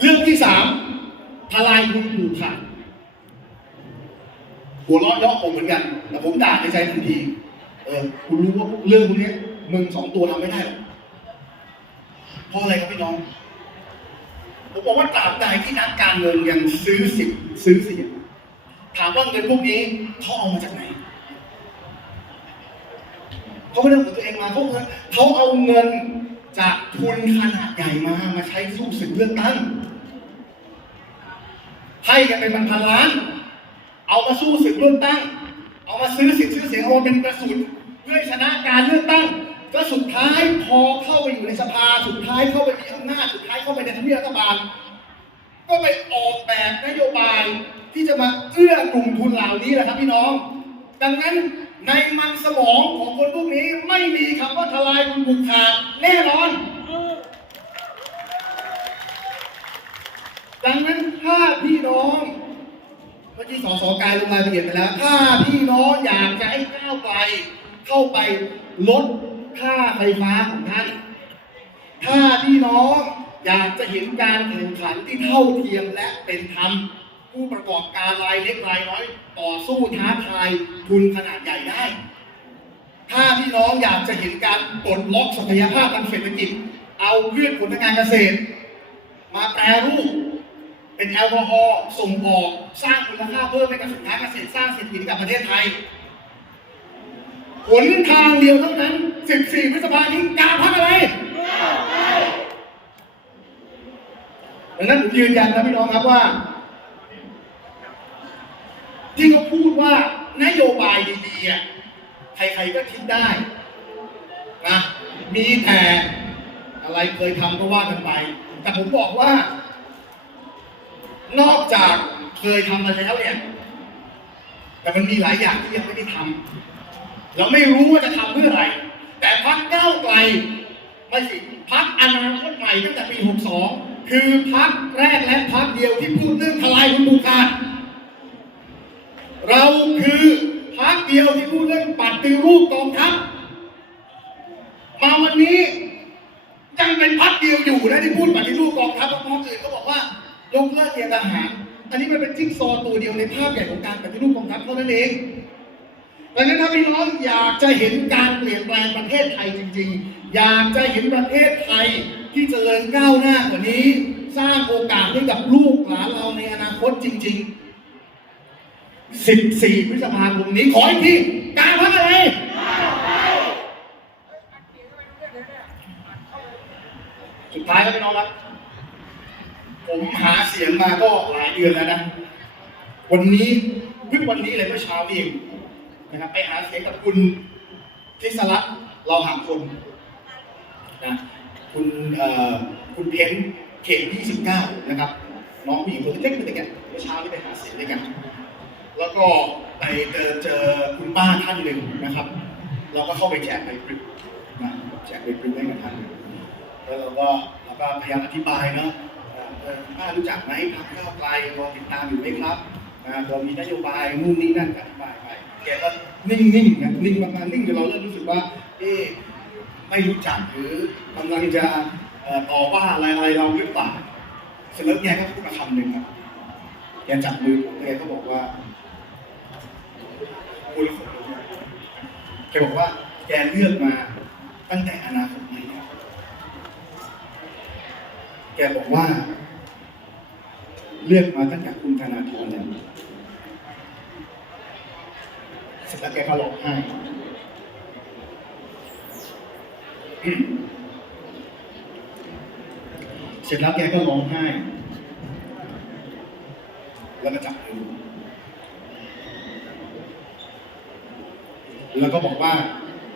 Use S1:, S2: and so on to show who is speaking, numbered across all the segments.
S1: เรื่องที่สามทลายคุณผูกขาดหัวเร้อนย่อผมเหมือนกันแต่ผมด่าในใจทันที เออคุณรู้ว่าเรื่องพวกนี้มึงสองตัวทำไม่ได้หรอกเพราะอะไรครับพี่น้องผมบอกว่าตราบใดที่นักการเงินยังซื้อสิทธิ์ซื้อเสียงถามว่าเงินพวกนี้เขาเอามาจากไหนเขาไม่ได้ของตัวเองมาเขาเขาเอาเงินจากทุนขนาดใหญ่มามาใช้สู้ศึกเลือกตั้ง ให้กันเป็นพันๆล้าน เอามาสู้ศึกเลือกตั้ง เอามาซื้อสิทธิ์ซื้อเสียงเอามาเป็นกระสุนเพื่อชนะการเลือกตั้ง ก็สุดท้ายพอเข้าไปอยู่ในสภาสุดท้ายเข้าไปมีอำนาจสุดท้ายเข้าไปในทำเนียบรัฐบาล ก็ไปออกแบบนโยบายที่จะมาเอื้อกลุ่มทุนเหล่านี้แหละครับพี่น้อง ดังนั้นในมันสมองของคนพวกนี้ไม่มีคำว่าทลายคุณบุกขาดแน่นอน ดังนั้นถ้าพี่น้องเมื่อกี้สสกายลงรายละเอียดไปแล้ว ถ้าพี่น้องอยากจะให้ก้าวไกลเข้าไปลดค่าไฟฟ้าของท่าน ถ้าพี่น้องอยากจะเห็นการแข่งขันที่เท่าเทียมและเป็นธรรม ผู้ประกอบการรายเล็กรายน้อย ต่อสู้ท้าทายทุนขนาดใหญ่ได้ ถ้าพี่น้องอยากจะเห็นการปลดล็อกศักยภาพทางเศรษฐกิจ เอาเพืชผลทางการเกษตร มาแปรรูป เป็นแอลกอฮอล์ส่งออกสร้างมูลค่าเพิ่มให้กับสินค้าเกษตรสร้างเศรษฐกิจกับประเทศไทยหนทางเดียวเท่านั้น 14 พฤษภาคมนี้การพักอะไรดังนั้นผมยืนยันนะพี่น้องครับว่า ที่เขาพูดว่านโยบายดีๆอะใครๆก็คิดได้นะมีแต่อะไรเคยทำก็ว่ากันไป แต่ผมบอกว่า นอกจากเคยทำมาแล้วเนี่ย แต่มันมีหลายอย่างที่ยังไม่ได้ทำเราไม่รู้ว่าจะทำเมื่อไหร่ แต่พักเก้าไกลไม่สิพักอนาคตใหม่ตั้งแต่ปี 62 คือพักแรกและพักเดียวที่พูดเรื่องทลายคุณบูคาดเราคือพักเดียวที่พูดเรื่องปฏิรูปกองทัพมาวันนี้ยังเป็นพักเดียวอยู่นะที่พูดปฏิรูปกองทัพเพราะพรรคอื่นก็บอกว่า ยกเลิกเกณฑ์ทหาร อันนี้มันเป็นจิ๊กซอว์ตัวเดียวในภาพใหญ่ของการปฏิรูปกองทัพเท่านั้นเองดังนั้นถ้าพี่น้องอยากจะเห็นการเปลี่ยนแปลงประเทศไทยจริง ๆ อยากจะเห็นประเทศไทยที่เจริญก้าวหน้ากว่านี้ สร้างโอกาสให้กับลูกหลานเราในอนาคตจริง ๆ 14พฤษภาคมนี้ขออีกทีการพักอะไร สุดท้ายแล้วพี่น้องครับ ผม หาเสียงมาก็หลายเดือนแล้วนะ วันนี้เพิ่งวันนี้เลยเมื่อเช้าเองนะครับไปหาเสียงกับคุณทิศรัตน์เราหางคนนะคุณเอ่อคุณเพ้นเขต29 นะครับ น้องผู้หญิงตัวเล็กๆเป็นกันเมื่อเช้านี้ไปหาเสียงด้วยกัน แล้วก็ไปเจอเจอคุณป้าท่านหนึ่งนะครับ เราก็เข้าไปแจกใบปลิวนะแจกใบปลิวให้กับท่านแล้วเราก็เราก็พยายามอธิบายเนาะ ป้ารู้จักไหมพรรคก้าวไกลรอติดตามอยู่ไหมครับอ่าเรามีนโยบายนู่นนี่นั่นอธิบายไปแกก็นิ่งๆนะนิ่งมากๆนิ่งจนเราเริ่มรู้สึกว่า เอ๊ะไม่รู้จักหรือกำลังจะต่อว่าอะไรอะไรเราหรือเปล่าเสร็จแล้วแกก็พูดมาคำหนึ่งครับแกจับมือผมแกก็บอกว่าพูดแล้วขนลุกนแกบอกว่าแกเลือกมาตั้งแต่อนาคตใหม่แล้แกบอกว่า เลือกมาตั้งแต่คุณธนาธรแล้วเสร็จแล้วแกก็ร้องไห้เสร็จแล้วแกก็ร้องไห้ แล้วก็จับมือแล้วก็บอกว่า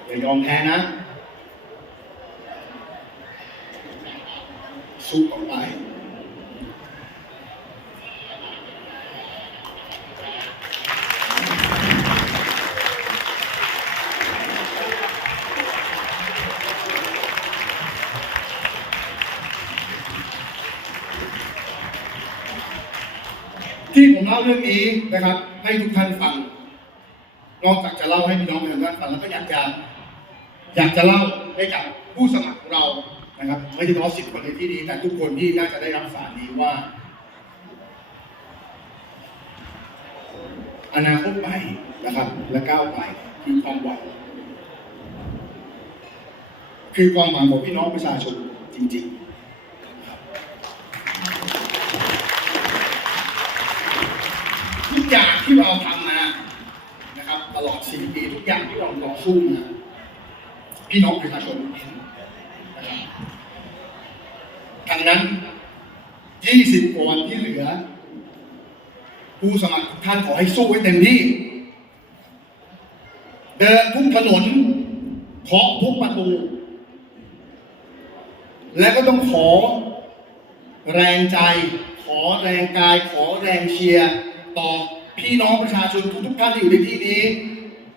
S1: อย่ายอมแพ้นะ สู้ต่อไป ที่ผมเล่าเรื่องนี้นะครับ ให้ทุกท่านฟัง นอกจากจะเล่าให้พี่น้องประชาชนฟังแล้วก็อยากจะอยากจะเล่าให้กับผู้สมัครของเรานะครับไม่ใช่เฉพาะสิบคนในที่นี้แต่ทุกคนที่น่าจะได้รับสารนี้ว่า อนาคตใหม่นะครับ และก้าวไปคือความหวังคือความหวังของพี่น้องประชาชนจริง ๆครับ ที่เราทำมานะครับ ตลอดสี่ปีทุกอย่างที่เราต่อสู้มาพี่น้องประชาชนเห็นนะครับทางนั้น20กว่าวันที่เหลือ ผู้สมัครทุกท่านขอให้สู้ให้เต็มที่ เดินทุกถนนเคาะทุกประตู และก็ต้องขอแรงใจ ขอแรงกาย ขอแรงเชียร์ต่อ พี่น้องประชาชนทุกๆท่านที่อยู่ในที่นี้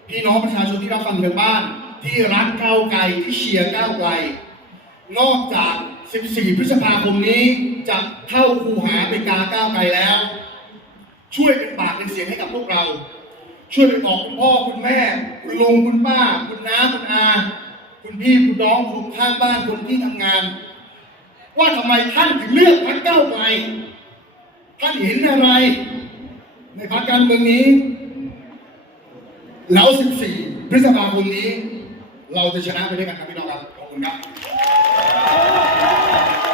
S1: พี่น้องประชาชนที่รับฟังทางบ้าน ที่รักก้าวไกลที่เชียร์ก้าวไกล นอกจาก 14 พฤษภาคมนี้จะเข้าคูหาเป็นกาก้าวไกลแล้ว ช่วยเป็นปากเป็นเสียงให้กับพวกเรา ช่วยไปบอกคุณพ่อคุณแม่ คุณลุงคุณป้า คุณน้าคุณอา คุณพี่คุณน้องคุณข้างบ้านคนที่ทำงาน ว่าทำไมท่านถึงเลือกพรรคก้าวไกลท่านเห็นอะไร พรรคการเมืองนี้แล้ว 14 พฤษภาคมนี้ เราจะชนะไปด้วยกันครับพี่น้องครับ ขอบคุณครับ